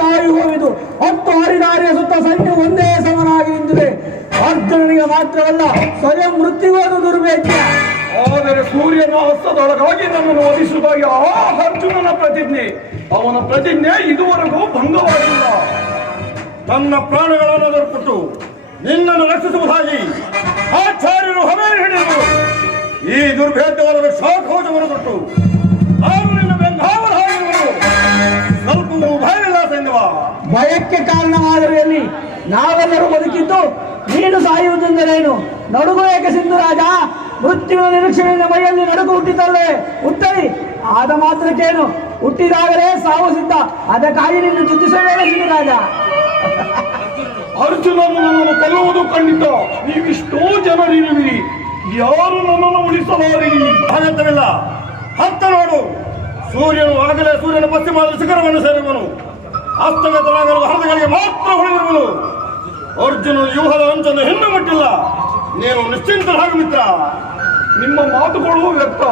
ತಾಯಿ ಹೋಗಿದು 10 ಹರಿದಾರಿಯ ಸುತ್ತ ಸೈನ್ಯ ಒಂದೇ ಸಮನಾಗಿ ನಿಂತಿದೆ. ಅರ್ಜುನನಿಗೆ ಮಾತ್ರವಲ್ಲ ಸ್ವಯಂ ಮೃತ್ಯುವಾದ ದುರ್ಭೇದ್ಯ. ಆದರೆ ಸೂರ್ಯನ ಹಸ್ತದೊಳಗಾಗಿ ನನ್ನನ್ನು ವಧಿಸುವುದಾಗಿ ಆ ಅರ್ಜುನನ ಪ್ರತಿಜ್ಞೆ, ಅವನ ಪ್ರತಿಜ್ಞೆ ಇದುವರೆಗೂ ಭಂಗವಾಗಿಲ್ಲ. ತನ್ನ ಪ್ರಾಣಗಳನ್ನು ಕೊಟ್ಟು ನಿನ್ನನ್ನು ರಕ್ಷಿಸುವುದಾಗಿ ಆಚಾರ್ಯರು ಹಮೇರಿ ಹಿಡಿದರು. ಈ ದುರ್ಭೇದ್ಯವಾದ ಶಾಖೋಜವನ್ನು ತೊಟ್ಟು ನಾನು ನಿನ್ನ ಬೆಂಗಾವಲು ಹಾಕಿರುವುದು ಸ್ವಲ್ಪವೂ ಭಯವಿಲ್ಲ ಸೈನ್ಯವ. ಭಯಕ್ಕೆ ಕಾರಣವಾದರೆಯಲ್ಲಿ ನಾವೆಲ್ಲರೂ ಬದುಕಿದ್ದು ನೀನು ಸಾಯುವುದೆಂದರೇನು? ನಡುಗು ಏಕೆ ಸಿಂಧು ರಾಜ? ಮೃತ್ಯುವಿನ ನಿರೀಕ್ಷೆಯಿಂದ ಮೈಯಲ್ಲಿ ನಡುಗು ಹುಟ್ಟಿತಲ್ಲೇ ಹುಟ್ಟಲಿ. ಆದ ಮಾತ್ರಕ್ಕೇನು, ಹುಟ್ಟಿದಾಗಲೇ ಸಾವು ಸಿದ್ಧ. ಅದಕ್ಕಾಗಿ ನಿನ್ನ ಚಿಂತಿಸಬೇಡ ಸಿಂಧು ರಾಜ. ಅರ್ಜುನನು ನನ್ನನ್ನು ಕೊಲ್ಲುವುದು ಖಂಡಿತ. ನೀವಿಷ್ಟೋ ಜನರಿರುವಿರಿ, ಯಾರು ನನ್ನನ್ನು ಉಳಿಸಲಾರಿರಿ? ಅಗತ್ಯವಿಲ್ಲ. ಹತ್ತ ನೋಡು, ಸೂರ್ಯನು ಆಗಲೇ ಸೂರ್ಯನ ಪಶ್ಚಿಮದ ಶಿಖರವನ್ನು ಸೇರುವನು. ಅಸ್ತಗತನಾಗಲು ಹರದಗಳಿಗೆ ಮಾತ್ರ ಉಳಿದಿರುವನು. ಅರ್ಜುನ ವ್ಯೂಹದ ಅಂಚನ್ನು ಹೆಣ್ಣು ಮುಟ್ಟಿಲ್ಲ. ನೀನು ನಿಶ್ಚಿಂತರಾಗ ಮಿತ್ರ. ನಿಮ್ಮ ಮಾತುಗಳು ವ್ಯಕ್ತ.